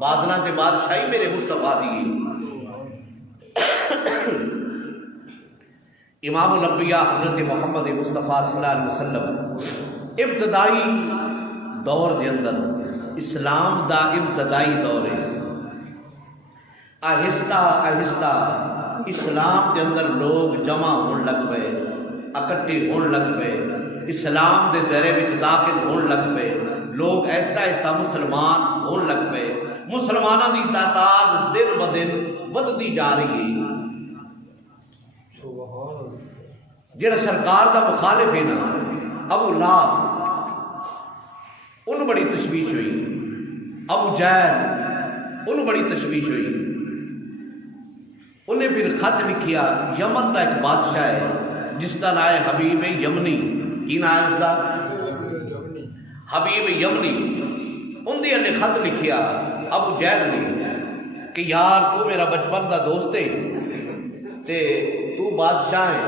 بادلاں تے بادشاہی میرے مصطفیٰ دی ہے۔ امام الانبیاء حضرت محمد مصطفیٰ صلی اللہ علیہ وسلم ابتدائی دور دے اندر اسلام دا ابتدائی دور ہے، آہستہ آہستہ اسلام کے اندر لوگ جمع ہون لگ پے، اکٹھے ہون لگ پے، اسلام دے دائرے وچ داخل ہون لگ پے، لوگ آہستہ آہستہ مسلمان ہون لگ پے، مسلمانوں دی تعداد دن بدن ودتی جا رہی ہے۔ جڑا سرکار دا مخالف ہے نا ابو لہب، انہوں بڑی تشویش ہوئی، ابو جہل انہوں بڑی تشویش ہوئی، انہیں پھر خط لکھیا۔ یمن کا ایک بادشاہ ہے جس کا نام ہے حبیب یمنی، کی نام ہے اس کا؟ حبیب یمنی۔ اندھی نے خط لکھیا ابو جہل نے کہ یار تو میرا بچپن دا دوست ہے تے تو بادشاہ ہے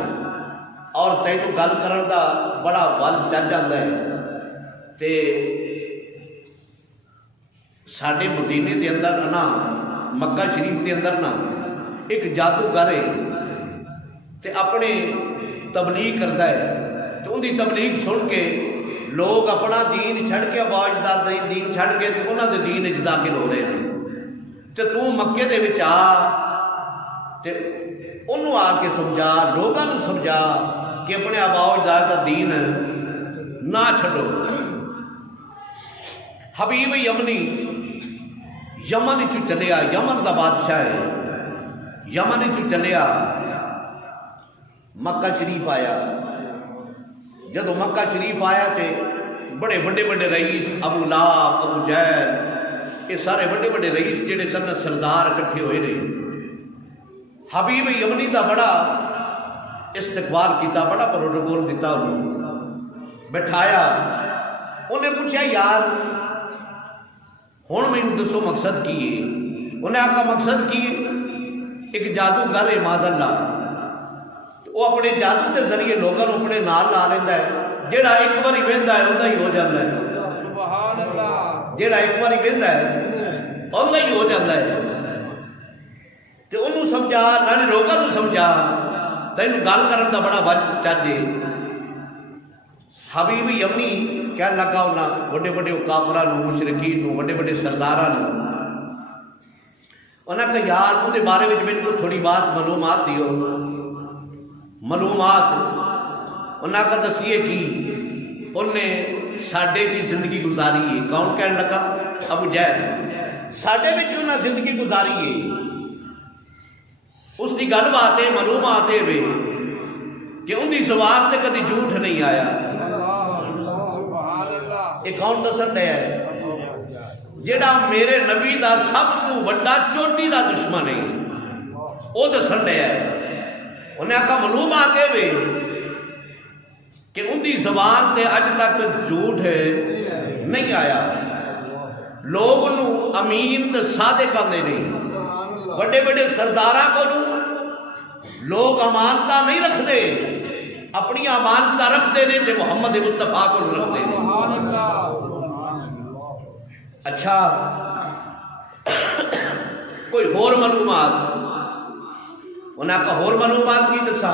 اور تینوں گل کرن دا بڑا ول چل جاتا ہے تے ساڈے مدینے دے اندر نا مکہ شریف دے اندر نا ایک جادوگر ہے تے اپنے تبلیغ کرتا ہے، تو ان دی تبلیغ سن کے لوگ اپنا دین چھڑ کے آواز دا دین چھڑ کے تے انہاں دے دین وچ داخل ہو رہے ہیں، تے تو مکے دے وچ آ تے انہوں آ کے سمجھا، لوگاں نوں سمجھا کہ اپنے آباؤ اجداد دا دین نہ چھڈو۔ حبیب یمنی یمن چو چلیا، یمن دا بادشاہ ہے، یمن چو چلیا مکہ شریف آیا۔ جدو مکہ شریف آیا تے بڑے بڑے بڑے رئیس ابو لہب، ابو جہل، یہ سارے بڑے بڑے رئیس جڑے سن سردار اکٹھے ہوئے رہے۔ حبیب یمنی دا بڑا استقبال کیتا، بڑا پروٹوکول دیتا، انہوں بٹھایا، انہیں پوچھا یار ہن مینوں دسو مقصد کی ہے؟ انہیں آکھا مقصد کی ہے؟ ایک جادوگر ہے معاذ اللہ، وہ اپنے جادو کے ذریعے لوگوں کو اپنے نال لا لینا ہے، جیڑا ایک باری وہندا ہے اوندا ہی ہو جاتا ہے، سبحان اللہ، جیڑا ایک باری وہندا ہے اوندا ہی ہو جاتا ہے۔ تے انہوں سمجھا، نالے لوگوں کو سمجھا، تینوں گل کرن دا بڑا چاہے۔ حبیب یمنی کہنے لگا انہاں بڑے بڑے کافراں نوں، مشرکین نوں، بڑے بڑے سرداراں نوں، انہاں کہا یار ان دے بارے میں میرے کو تھوڑی بات معلومات دیو، معلومات۔ انہاں کا دسیے کی انہیں ساڈے کی زندگی گزاری ہے۔ کون کہنے لگا؟ ابو جہل۔ ساڈے میں کیوں نہ زندگی گزاری ہے؟ اس کی گل بات ہے، معلومات ہے کہ ان کی زبان تے کدی جھوٹ نہیں آیا۔ یہ کون دسن دیا ہے؟ جیڑا میرے نبی دا سب تو بڑا چوٹی دا دشمن ہے، وہ دسن دیا ہے۔ انہیں آکھا معلومات ہے کہ ان کی زبان تے اج تک جھوٹ نہیں آیا۔ لوگ انہوں امین تے صادق آندے نہیں، بڑے بڑے سرداراں کو لوگ امانتہ نہیں رکھتے، اپنی امانتہ رکھتے ہیں تے محمد مصطفیٰ کو رکھتے ہیں۔ اچھا کوئی اور معلومات؟ انہاں کا اور معلومات کی دسا؟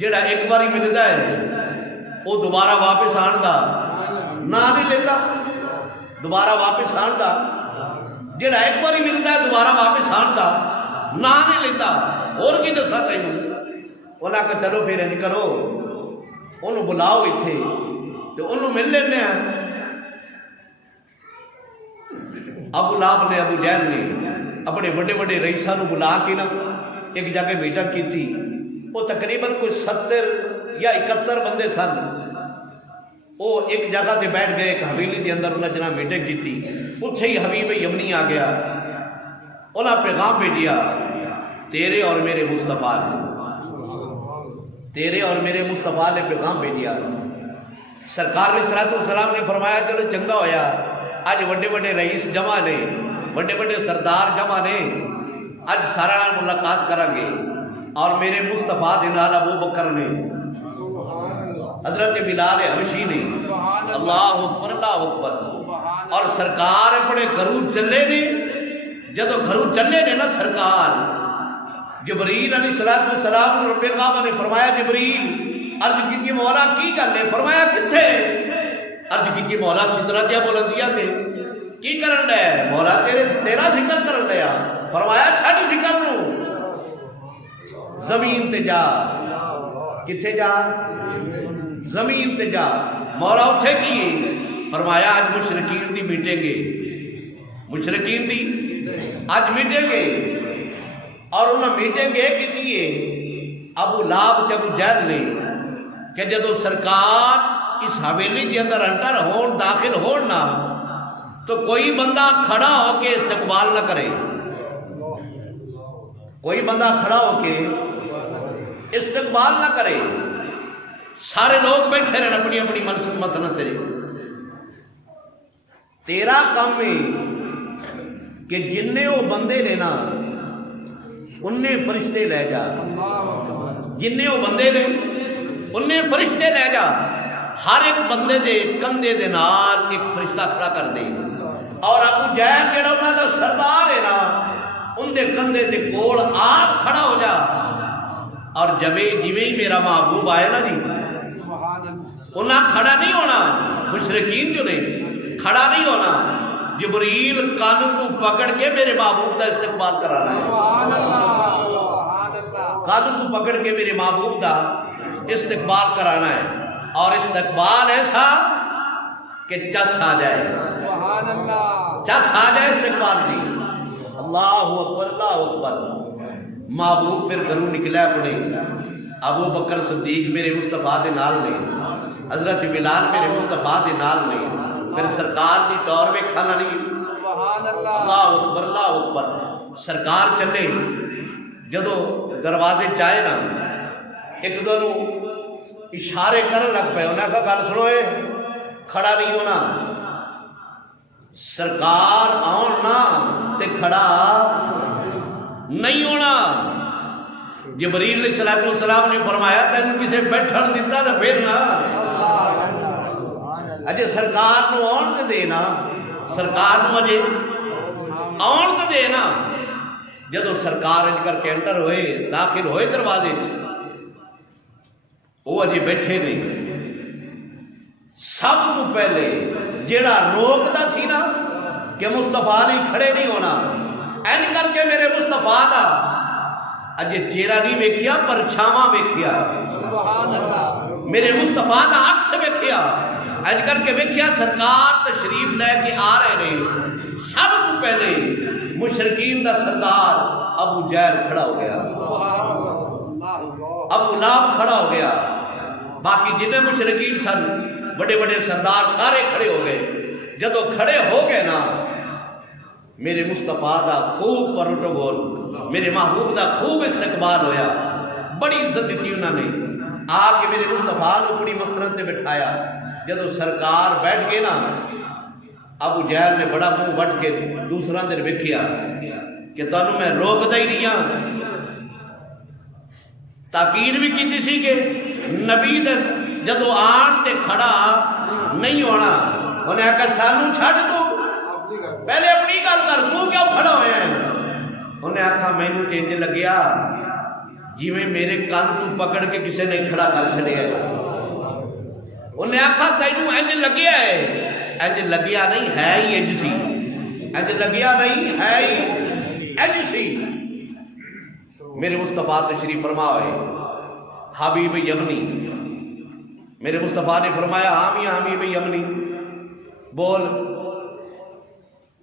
جڑا ایک باری ملتا ہے وہ دوبارہ واپس آن دا نہ نہیں لیتا، دوبارہ واپس آن دا، جڑا ایک باری ملتا ہے دوبارہ واپس آن دا نہ نہیں لیتا۔ اور کی دسا تینوں؟ انہاں کہ چلو پھر انج کرو، انہوں بلاؤ اتھے تو انہوں مل لینے ہیں۔ ابو لہب نے، ابو جہل نے اپنے بڑے بڑے رئیساں نوں بلا کے نا ایک جگہ میٹنگ کی تھی۔ وہ تقریباً کوئی 70 یا 71 بندے سن۔ وہ ایک جگہ تے بیٹھ گئے، ایک حویلی دے اندر انہاں جناب میٹنگ کی تھی۔ اتھے ہی حبیب یمنی آ گیا، انہاں پیغام بھیجیا تیرے اور میرے مصطفیٰ نے، تیرے اور میرے مصطفیٰ نے پیغام بھیجیا۔ سرکار علیہ الصلوۃ والسلام نے فرمایا چلو چنگا ہویا، اج بڑے بڑے رئیس جمع نے، بڑے بڑے سردار جمع نے، اج سارا نال ملاقات کریں گے۔ اور میرے مصطفیٰ دے نال ابو بکر نے، حضرت بلال حبشی نے، اللہ اکبر اللہ اکبر، اور سرکار اپنے گھروں چلے نے، جدو گھروں چلے نے نا سرکار، جبریل علیہ السلام رب کعبہ نے فرمایا جبریل، عرض کی مولا کی گل ہے؟ فرمایا کتھے؟ عرض کی مولا سترہ جہاں بلندیاں تے کی کرن ہے؟ مولا تیرا ذکر کرن دیا۔ فرمایا چھڑ ذکر نو، زمین تے جا۔ کتھے جا؟ زمین تے جا۔ مولا اتھے کی؟ فرمایا آج مشرکین دی میٹنگ گے، مشرکین دی آج میٹنگ گے، اور انہوں میٹنگ یہ کی دیئے ابو لہب تے ابو جہل نے کہ جدو سرکار اس حویلی کے اندر انٹر ہون، داخل ہون نا، تو کوئی بندہ کھڑا ہو کے استقبال نہ کرے، کوئی بندہ کھڑا ہو کے استقبال نہ کرے، سارے لوگ بیٹھے رہنا اپنی اپنی مسنت تیرا کام ہے کہ جننے وہ بندے لینا انہیں فرشتے لے جا، جننے وہ بندے لے انہیں فرشتے لے جا، ہر ایک بندے دے کندھے دے نال ایک فرشتہ کھڑا کر دے، اور ابو جہل جڑا انہاں دا سردار ہے نا، ان دے کندھے دے کول آپ کھڑا ہو جا، اور جویں ہی میرا محبوب آئے نا جی، انہاں کھڑا نہیں ہونا، مشرکین جو نے کھڑا نہیں ہونا، جبریل کان کو پکڑ کے میرے محبوب دا استقبال کرانا ہے، کان کو پکڑ کے میرے محبوب دا استقبال کرانا ہے، اور استقبال ایسا کہ چس آ جائے، چس آ جائے استقبال دی۔ اللہ اکبر، اللہ اکبر۔ محبوب پھر گھروں نکلا اپنے، ابو بکر صدیق میرے مصطفیٰ دے نال نے، حضرت بلال میرے مصطفیٰ دے نال نے، پھر سرکار دی ٹور میں کھانا نہیں، اللہ اکبر، اللہ اکبر۔ سرکار چلے، جدو دروازے چاہے نا، ایک دونوں اشارے کرن لگ پہ، انہیں کہا گل سنو، کھڑا نہیں ہونا، سرکار آن نا تے کھڑا نہیں ہونا۔ جبریل علیہ السلام نے فرمایا تینوں کسے بیٹھن دیتا تو پھر نا، اجے سرکار نو آن تے دے نا، سرکار نو اجے آن تے دے نا۔ جدو سرکار انج کر کے انٹر ہوئے، داخل ہوئے دروازے، وہ اجے بیٹھے نہیں۔ سب تو پہلے جیڑا روکدا سی نا کہ مصطفیٰ نہیں کھڑے نہیں ہونا، این کر کے میرے مصطفیٰ دا اجے چہرہ نہیں ویکھیا، پرچھاواں ویکھیا، میرے مصطفیٰ دا عکس ویکھیا، این کر کے ویکھیا سرکار تشریف لے کے آ رہے نے۔ سب تو پہلے مشرکین دا سردار ابو جہل کھڑا ہو گیا، ابو لہب کھڑا ہو گیا، باقی جتنے مشرکین سن بڑے بڑے سردار سارے کھڑے ہو گئے۔ جدو کھڑے ہو گئے نا، میرے مصطفیٰ دا خوب پروٹوکول، میرے محبوب دا خوب استقبال ہویا، بڑی عزت دیتی انہوں نے، آ کے میرے مصطفیٰ نے اپنی مسند تے بٹھایا۔ جدو سرکار بیٹھ گئے نا، ابو جہل نے بڑا منہ وٹ کے دوسرا دن ویکھیا کہ تانوں میں روکدا ہی نہیں ہاں، تاکید بھی کیتی سی کہ نبی دس جدو آن تے کھڑا نہیں ہونا، انہیں کہا سانو چھڑ تو پہلے اپنی گل کر، تو کیوں کھڑا ہویا ہے؟ انہیں کہا مینوں چینج لگیا جی میں میرے کن تو پکڑ کے کسے نے کھڑا کر چھڑیا ہے۔ انہیں کہا تینوں انج لگیا ہے، انج لگیا نہیں ہے ہی انج سی، انج لگیا نہیں ہے ہی انج سی۔ میرے مصطفیٰ تشریف فرما ہوئے، حبیب یمنی، میرے مصطفیٰ نے فرمایا حامی حبیب یمنی بول۔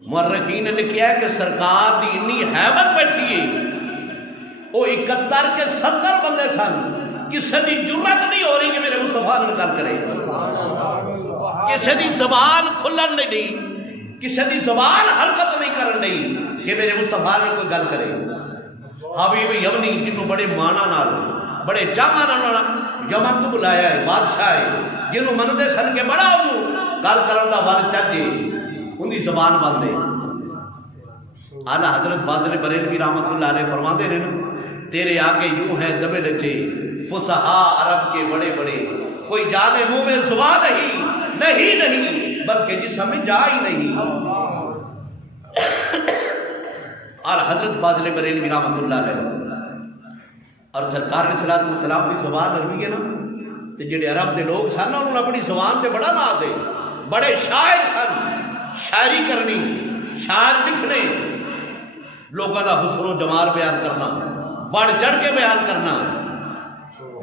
مورخین نے لکھا ہے کہ سرکار دی انی حیبت بیٹھی ہے، وہ 71 کے 70 بندے سن، کسی دی جرات نہیں ہو رہی کہ میرے مصطفیٰ نے گل کرے، کسی دی زبان کھلن نہیں دی، کسی دی زبان حرکت نہیں کرن نہیں کہ میرے مصطفیٰ نے کوئی گل کرے۔ حبیب یمنی جنہوں بڑے مانا نال بڑے چاہاں نال یمن کو بلایا ہے، بادشاہ ہے جنہوں مندے سن کے بڑا انہوں گل کرن دا وار چاہیے، ان دی زبان باندھے۔ اعلیٰ حضرت فاضل بریلوی رحمت اللہ علیہ فرماتے ہیں تیرے آگے یوں ہیں دبے لچے فصحاء عرب کے بڑے بڑے، کوئی جانے منہ میں زبان نہیں نہیں بلکہ جسم میں جا ہی نہیں۔ اور حضرت فاضل بریلوی رحمۃ اللہ علیہ اور سرکار نے صلاۃ والسلام کی زبان عربی ہے نا، تو جڑے عرب دے لوگ سن انہوں نے اپنی زبان تے بڑا ناز ہے، بڑے شاعر سن، شاعری کرنی، شاعر لکھنے، لوگوں کا حسن و جمال بیان کرنا، بڑھ چڑھ کے بیان کرنا۔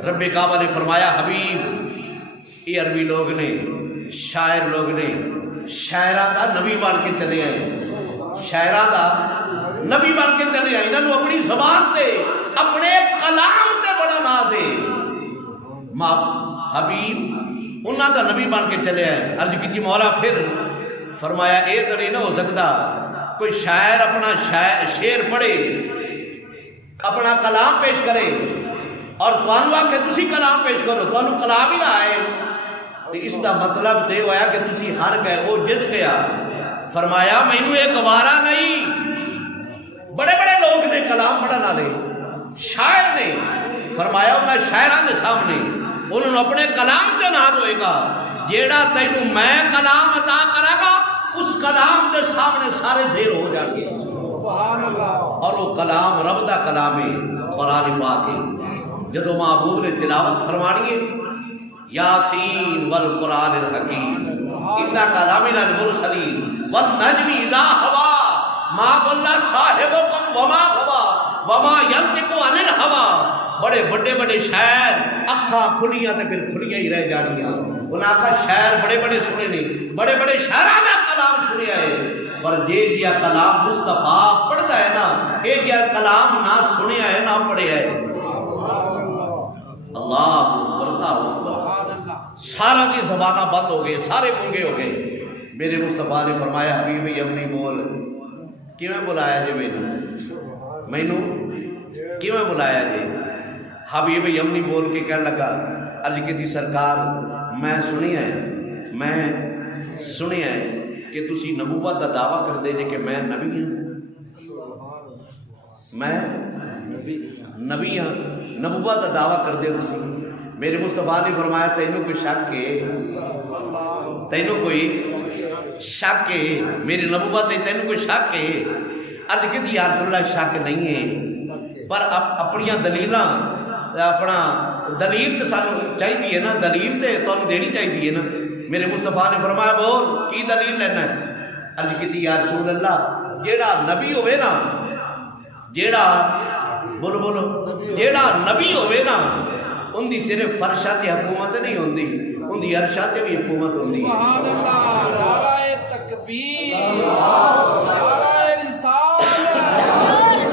رب کعبہ نے فرمایا حبیب یہ عربی لوگ نے، شاعر لوگ نے، شاعرہ دا نبی بن کے چلے آئے، شاعرہ دا نبی بن کے چلے آئے، انہوں نے اپنی زبان تے اپنے کلام تے بڑا ناز ہے۔ ماں حبیب انہوں دا نبی بن کے چلے آئے۔ عرض کی جی مولا پھر فرمایا اے تو نہیں نہ ہو سکتا کوئی شاعر اپنا شعر پڑھے، اپنا کلام پیش کرے اور تانوں آ کے تسی کلام پیش کرو، تانوں کلام ہی نہ آئے، تو اس کا مطلب یہ ہوا کہ تسی ہار گئے، وہ جت گیا۔ فرمایا مینوں یہ گوارا نہیں، بڑے بڑے لوگ نے کلام پڑھن والے شاعر نے، فرمایا انہاں شاعراں دے سامنے انہوں نے اپنے کلام تے ناز ہوئے گا، جیڑا تینوں میں کلام عطا کرا گا اس کلام کے سامنے سارے زیر ہو جائیں گے۔ اور وہ کلام رب دا کلام ہے، قرآن پاک ہے۔ جدو محبوب نے تلاوت فرمانی ہے یاسین والقرآن الحکیم انک لمن المرسلین والنجم اذا ہوا ما ضل صاحبکم وما غوی وما ینطق عن الہوی۔ بڑے بڑے بڑے شاعر اکھاں کھلیاں تے پھر کھلیاں ہی رہ جانیاں، انہاں آکھا شاعر بڑے بڑے سنے نہیں، بڑے بڑے شاعراں دا کلام سنیا ہے، پر جے جیا کلام مصطفیٰ پڑھتا ہے نا، اے جیا کلام نہ سنیا ہے نہ پڑھیا ہے۔ اللہ سارا کی زبانہ بند ہو گئے، سارے گونگے ہو گئے۔ میرے مصطفیٰ نے فرمایا حبیب یمنی بول، کیوں بلایا جی مینوں کیوں بلایا جی؟ حبیب یمنی بول کے کہنے لگا، عرض کی تھی سرکار میں سنیا ہے کہ تسی نبوت دا دعویٰ کر دے جے کہ میں نبی ہوں، میں نبی ہوں، نبوت دا دعویٰ کر دے تسی۔ میرے مصطفیٰ نے فرمایا تینوں کوئی شک ہے؟ تینوں کوئی شک ہے میری نبوت ہے؟ تینوں کوئی شک ہے؟ عرض کی تھی یا رسول اللہ شک نہیں ہے، پر اپنی دلیلاں اپنا دلیل تو سانو چاہیے نا، دلیل تے تانوں دینی چاہیے نا۔ میرے مصطفیٰ نے فرمایا بول کی دلیل لینا ہے؟ عرض کی یا رسول اللہ جیڑا نبی ہوئے نا، جیڑا بولو بولو جیڑا نبی ہوئے نا ان دی صرف فرشہ تے حکومت نہیں ہوندی، ان دی عرشہ تے بھی حکومت ہوندی ہے۔ سبحان اللہ، نعرہ تکبیر، نعرہ رسالت،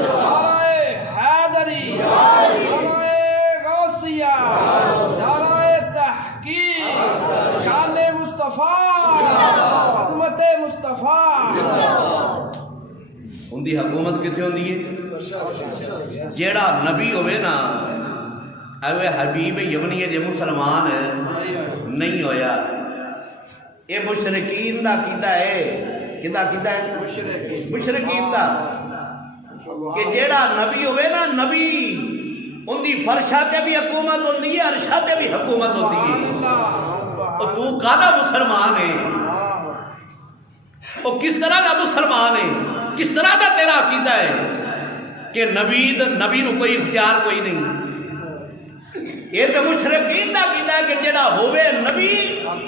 نعرہ حیدری، نعرہ غوثیہ، نعرہ تحقیق، شان مصطفیٰ، عظمت مصطفیٰ۔ ان دی حکومت کتے ہوندی ہے؟ جیڑا نبی ہوئے نا اوے حبیب یمنی جے مسلمان نہیں ہویا، اے مشرکین دا کیتا ہے، کیتا ہے مشرکین دا، کہ جیڑا نبی ہوئے نا نبی ان دی فرشہ تے بھی حکومت ہوندی ہے، عرشہ تے بھی حکومت ہوندی ہے۔ اور تو کادا مسلمان ہے؟ اور کس طرح کا مسلمان ہے؟ کس طرح کا تیرا عقیدہ ہے کہ نبی نو کوئی اختیار کوئی نہیں؟ یہ تو مشرکین دا عقیدہ ہے کہ جڑا ہوئے نبی،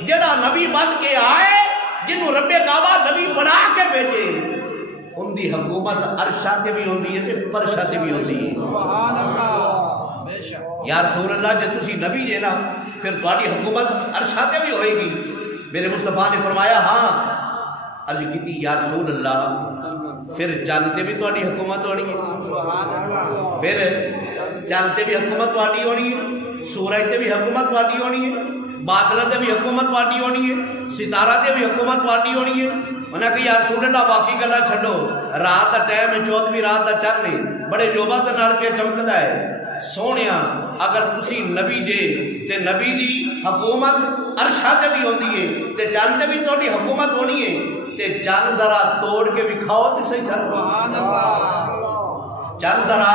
جڑا نبی بن کے آئے، جنہوں رب کعبہ نبی بنا کے بھیجے، ان دی حکومت عرشہ تے بھی ہوندی ہے تے فرشہ تے بھی ہوندی ہے۔ سبحان اللہ، بے شک یا رسول اللہ جے تسی نبی جے نا پھر تہاڈی حکومت عرشہ تے بھی ہوئے گی۔ میرے مصطفیٰ نے فرمایا ہاں۔ عرض کی یا رسول اللہ پھر جانتے بھی تہاڈی حکومت ہونی ہے، پھر جانتے بھی حکومت تہاڈی ہونی ہے، سورج تے بھی حکومت تہاڈی ہونی ہے، بادل تے بھی حکومت تہاڈی ہونی ہے، ستارہ تے بھی حکومت تہاڈی ہونی ہے۔ انہاں کہ یا رسول اللہ باقی گلا چھڈو، رات دا ٹائم ہے، 14ویں رات دا چن ہے، بڑے جوبت نال کے چمکدا ہے، سونیا اگر تسی نبی جے تے نبی دی حکومت عرشہ تے بھی ہوندی ہے تے چن تے بھی تہاڈی حکومت ہونی ہے، تے چن ذرا توڑ کے وکھاؤ تے صحیح سبحان اللہ، چن ذرا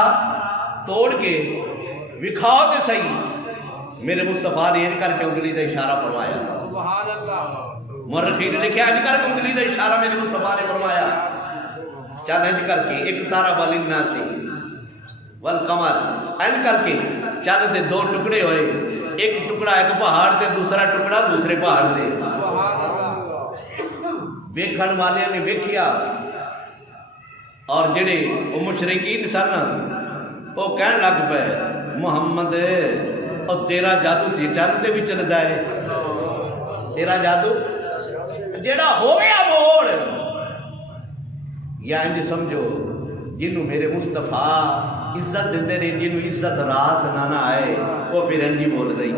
توڑ کے وکھاؤ تے صحیح۔ میرے مصطفیٰ نے ان کر کے انگلی دا اشارہ فرمایا، سبحان اللہ مورخین نے لکھا اج کر کنگلی دا اشارہ میرے مصطفیٰ نے فرمایا چل انج کر کے ایک تارا بالناس والقمر انج کر کے چل دے دو ٹکڑے ہوئے ایک ٹکڑا ایک پہاڑ تے دوسرا ٹکڑا دوسرے پہاڑ تے سبحان اللہ ویکھن والے نے ویکھیا اور جڑے وہ مشرکین سن وہ کہن لگ پے محمد اور تیرا جادو تے چند تے بھی چلدا ہے تیرا جادو جڑا ہویا موڑ یا انج سمجھو جنوں میرے مصطفیٰ عزت دیندے نے جنوں عزت راز نہ آئے وہ پھر انجی بول دئی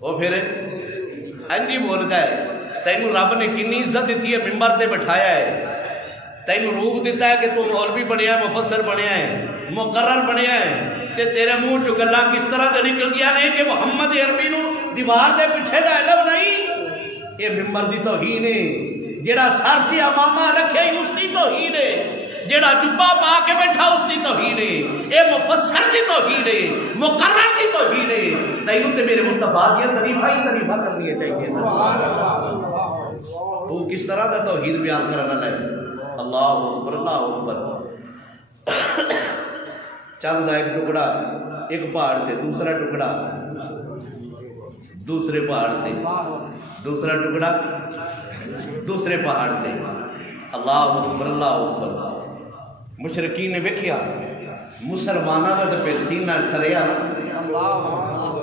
وہ پھر انجی بولدا ہے تینوں رب نے کنی عزت دیتی ہے ممبر تے بٹھایا ہے تینوں روپ دیتا ہے کہ تو مولوی بنیا ہے مفسر بنیا ہے مقرر بنیا ہے تے تیرے منہ چ گلاں کس طرح تے نکل دیا نے کہ محمد عربی نو دیوار دے پیچھے دا علم نہیں یہ ممبر دی توہین ہے جڑا سر تے امامہ رکھے اس دی توہین ہے جڑا جبہ پا کے بیٹھا اس دی توہین ہے اے مفسر دی توہین ہے مقرر دی توہین ہے تینوں تے میرے مصطفیٰ دی تعریفاں ہی تعریفاں کرنی چاہیے سبحان اللہ تو کس طرح دا توحید بیان کرنا ہے اللہ اکبر اللہ اکبر چل دا ایک ٹکڑا ایک پہاڑ تے دوسرا ٹکڑا دوسرے پہاڑ تے دوسرا ٹکڑا دوسرے پہاڑ تے اللہ اکبر اللہ اکبر مشرکین نے ویکھیا مسلماناں دا تے پھر سینہ ٹھریا نا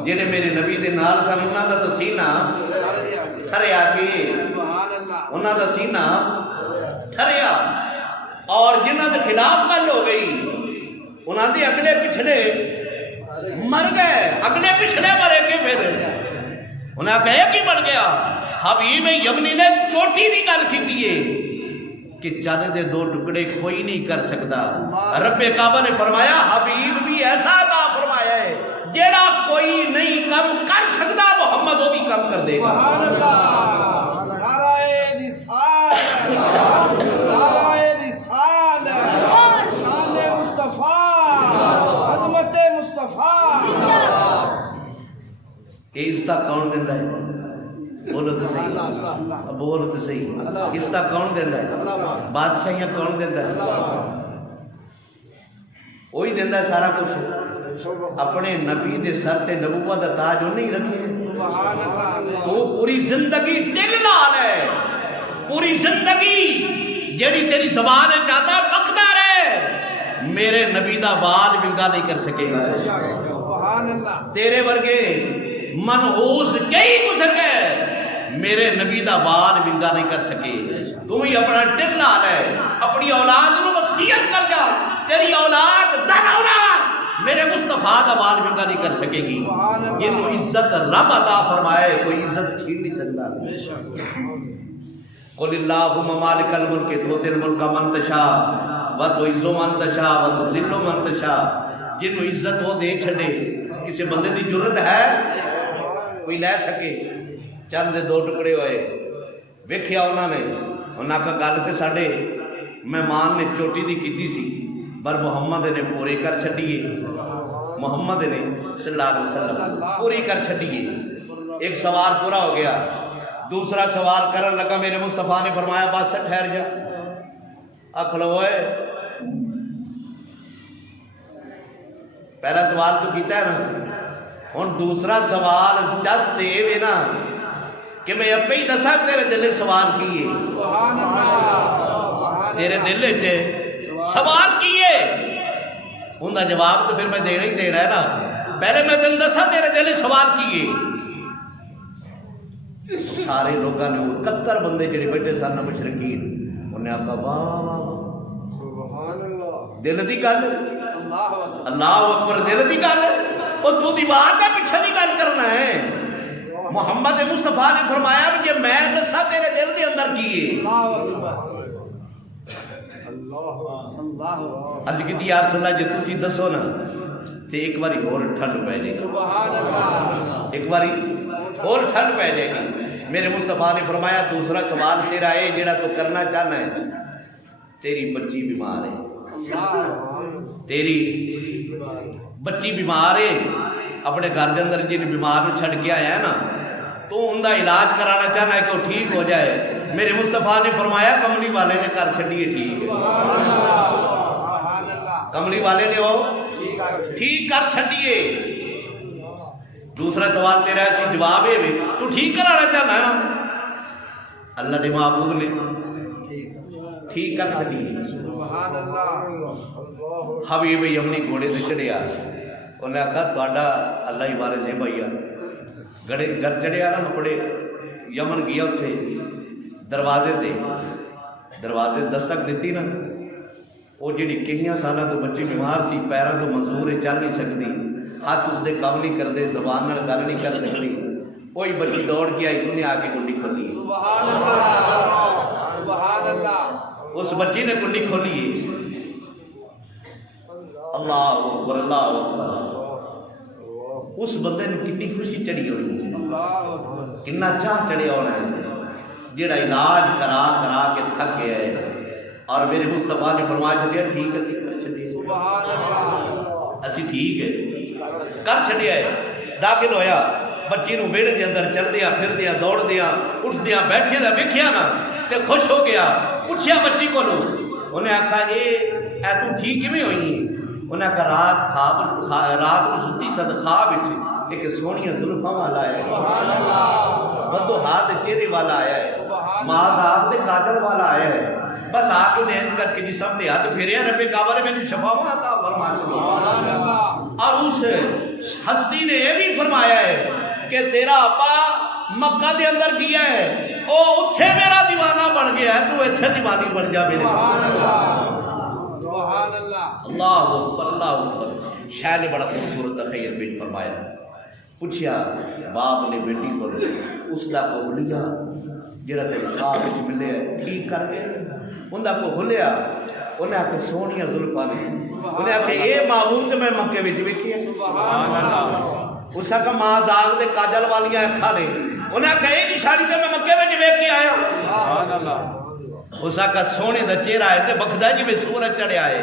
جڑے میرے نبی دے نال سن انہاں دا تے سینہ ٹھریا کہ سبحان اللہ انہاں دا سینہ ٹھریا اور جنہاں دے خلاف گل ہو گئی انہاں دے اگلے پچھلے مر گئے اگلے پچھلے مرے کے پھر انہاں کہے کی بن گیا حبیب یمنی نے چوٹی دی گل کیتی ہے کہ چاند دے دو ٹکڑے کوئی نہیں کر سکتا رب کعبہ نے فرمایا حبیب بھی ایسا عطا فرمایا ہے جیڑا کوئی نہیں کم کر سکتا محمد وہ بھی کم کر دے گا سبحان اللہ نعرہ رسالت نعرہ رسالت شان مصطفیٰ عظمت مصطفیٰ کہ اس کا کون دیندہ ہے بولو تو صحیح بولو تو صحیح اس کا کون دیندہ ہے بادشاہیاں کون دیندہ ہے وہی دیندہ ہے سارا کچھ اپنے نبی دے سر تے نبوت دا تاج وہ نہیں رکھے سبحان اللہ تو پوری زندگی دل لال ہے پوری زندگی جیڑی تیری زبان ہے چاہتا پکتا رہے میرے نبی دا وال ونگا نہیں کر سکے گا سبحان اللہ تیرے ورگے منحوس کئی گزر گئے میرے نبی دا وال ونگا نہیں کر سکے تو ہی اپنا دل لال ہے اپنی اولاد نو وصیت کر جا تیری اولاد در اولاد میرے مصطفیٰ دا وال ونگا نہیں کر سکے گی جنہوں عزت رب عطا فرمائے کوئی عزت چھین نہیں سکتا قل اللہم مالک الملک تو تل ملک من تشاء و تو عزو من تشاء و تو ذل من تشاء جنہوں عزت وہ دے چھڑے کسی بندے دی جرت ہے کوئی لے سکے چند دو ٹکڑے ہوئے ویکھیا انہاں نے انہاں کا گل تے ساڈے مہمان نے چوٹی دی کیتی سی پر محمد نے پوری کر چھڈیے محمد نے صلی اللہ علیہ وسلم پوری کر چھڈیے ایک سوال پورا ہو گیا دوسرا سوال کرن لگا میرے مصطفیٰ نے فرمایا بادشاہ ٹھہر جا کھلوئے پہلا سوال تو کیتا ہے نا ہن دوسرا سوال جس دے وے نا کہ میں اپے ہی دسا تیرے دل سوال کیے سبحان اللہ تیرے دل چ سوال کیے ان کا جواب تو پھر میں دینا ہی دینا ہے نا پہلے میں تین دسا تیرے دل سوال کیے سارے لوگوں نے 71 بندے جڑے بیٹھے سن مشرکین انہیں آقا واہ واہ دل دی گل اللہ اکبر دل دی گل وہ تو دیوار کے پیچھے دی گل کرنا ہے محمد مصطفیٰ نے فرمایا کہ میں دسا تیرے دل دے اندر کیے عرض کی یا رسول اللہ جی تسی دسو نا تے ایک باری اور ٹھنڈ پہ جائے گی ایک باری اور ٹھنڈ پہ جائے گی میرے مصطفیٰ نے فرمایا دوسرا سوال تیرا ہے جیڑا تو کرنا چاہنا ہے تیری بچی بیمار ہے تیری بچی بیمار ہے اپنے گھر دے اندر جن بیمار نو چھڑ کے آیا ہے نا تو ان کا علاج کرانا چاہنا ہے کہ وہ ٹھیک ہو جائے، میرے مصطفیٰ نے فرمایا کملی والے نے کر چھڑیے ٹھیک، کملی والے نے وہ ٹھیک کر چھڑیے۔ دوسرا سوال تیرا ایسی جواب ہے تو ٹھیک کرانا چاہنا ہے نا، اللہ دے محبوب نے ٹھیک کر چھڑیے۔ حبیب یمنی گھوڑے سے چڑھیا، انہیں آخا تھوڑا اللہ ہی بارے سے بھائی گڑے گھر چڑھیا نا، میں بڑے یمن گیا اتنے دروازے دستک دیتی نا، وہ جڑی کئی سالوں تو بچی بیمار سی، پیروں تو منظور ہے، چل نہیں سکتی، ہاتھ اس دے کام نہیں کرتے، زبان نال گل نہیں کر سکتی، وہی بچی دوڑ کے آئی، انہیں آ کے کنڈی کھولی، اس بچی نے کنڈی کھولی ہے۔ اللہ اکبر اللہ اکبر، اس بندے نے کتنی خوشی چڑھی ہوئی، کتنا چاہ چڑھیا ہونا ہے، جڑا علاج کرا کرا کے تھک گیا ہے، اور میرے مصطفیٰ نے فرمایا چلیا ٹھیک ہے، اسی ٹھیک ہے کر چھڑیا ہے۔ داخل ہویا، بچی نو ویڑے دے اندر چل دیا، پھر دیا، دوڑ دیا، اٹھ دیا، بیٹھے دا ویکھیا نا تے خوش ہو گیا، پوچھیا بچی کو لو، انہیں آکھا اے تو ٹھیک کیویں ہوئی؟ انہیں آکھا رات کو ستی صد خواب وچ ایک سونیاں زلفاں والا آیا ہے، بدو ہاتھ چہرے والا آیا ہے، ماز ہاتھ دے کاجل والا آیا ہے، بس آ کے نیند کر کے جسم تے ہاتھ پھیریا، رب کعبہ نے مینوں شفا عطا فرمائی۔ اور اس ہستی نے یہ بھی فرمایا ہے کہ تیرا ابا مکہ دے اندر گیا ہے، او اتھے میرا دیوانہ بن گیا ہے، تو اتھے دیوانی بن جا میرے۔ سبحان اللہ، اللہ اکبر اللہ اکبر۔ شاہ نے بڑا خوبصورت تخیر پیش فرمایا، پوچھیا باپ نے بیٹی کو اس دا کو ہلیا جڑا تے خواب وچ ملے ٹھیک کر کے، ان دا کو ہلیا، انہیں آکھے سونیاں زلفاں نے، انہیں آکھے اے معبود میں مکے وچ ویکھی ہے، سبحان اللہ۔ اس کا ماں زاغ دے کاجل والیاں اکھاں نے، انہیں آکھے اے نشانی تے میں مکے وچ ویکھ کے آیا، سبحان اللہ۔ اس کا سونے دا چہرہ ہے تے بخدا جی میں سورج چڑھیا ہے،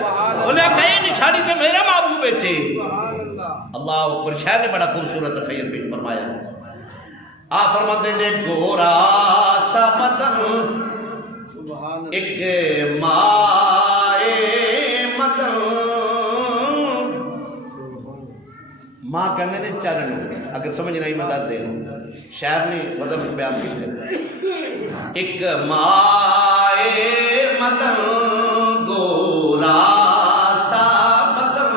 انہیں آکھے اے نشانی تے میرا محبوب ہے، اللہ اکبر۔ شاہ نے بڑا خوبصورت خیر پیش فرمایا، آپ فرماتے نے گورا سا بدن ایک مائے مدن، ماں کہنے نے چرن، اگر سمجھ نہیں میں دس دے شاعر نے مدن بیان کیا، ایک مائے مدن گورا سا بدن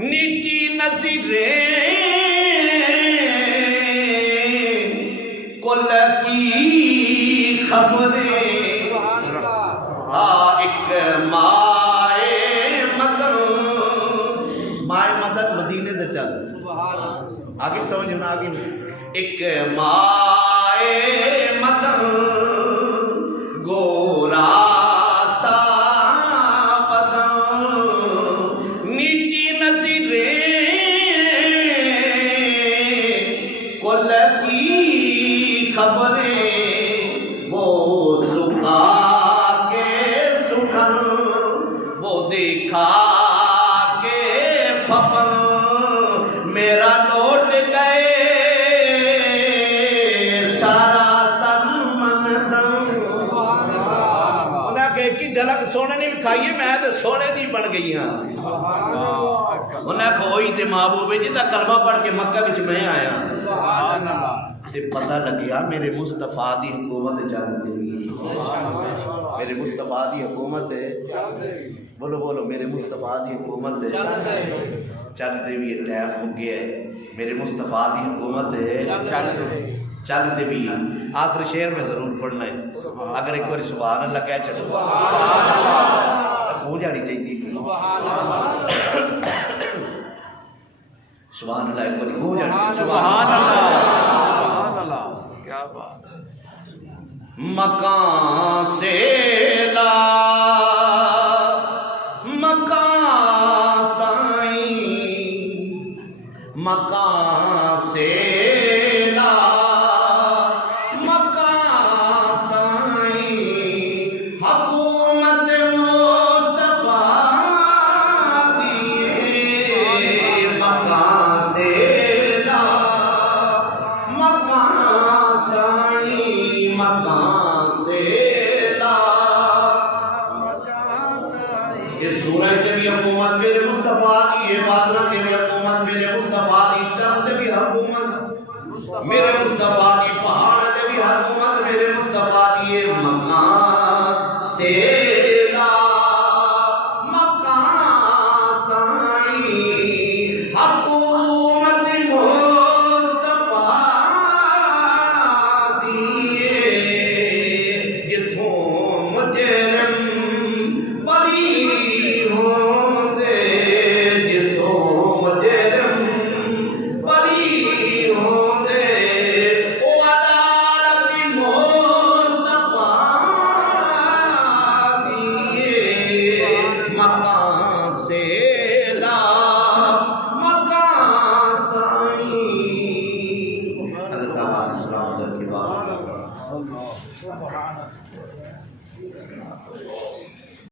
نیچی نظریں کل کی خبریں، ایک مائے مدن، مائے مدن مدینے دے چل، آگے سمجھ میں آگے، ایک مائے مدن گورا سا بدن نیچی نظریں کل کی خبریں، وہ سکھا کے سکھن، وہ دیکھا کے پھپن، میرا لوٹ گئے سارا تن من دن۔ انہیں کہ ایک ہی جھلک سونے نے دکھائیے، میں تو سونے دی بن گئی ہاں۔ انہیں کہ وہی تے محبوب ہے جدا کلمہ پڑھ کے مکہ وچ میں آیا، تے پتہ لگیا میرے مصطفیٰ دی حکومت چلتی ہوئی، میرے مصطفیٰ دی حکومت بولو بولو، میرے مصطفیٰ دی حکومت چلتے بھی ٹائم ہو گیا ہے، میرے مصطفیٰ دی حکومت چلتے بھی۔ آخر شعر میں ضرور پڑھنا ہے، اگر ایک بار سبحان اللہ کہہ چھڑو ہو جانی چاہیے، سبحان اللہ ایک بار ہو جانی، سبحان اللہ، کیا بات ہے۔ مکان سے لا مکان تائیں، مکان سے لا مکان تائیں، حکومت مصطفیٰ دیے، مکان سے لا مکان اس سورج تے بھی حکومت میرے مصطفیٰ کی، یہ بادلہ تے بھی حکومت میرے مصطفیٰ کی، چند تے بھی حکومت میرے مصطفیٰ کی، پہاڑ تے بھی حکومت میرے مصطفیٰ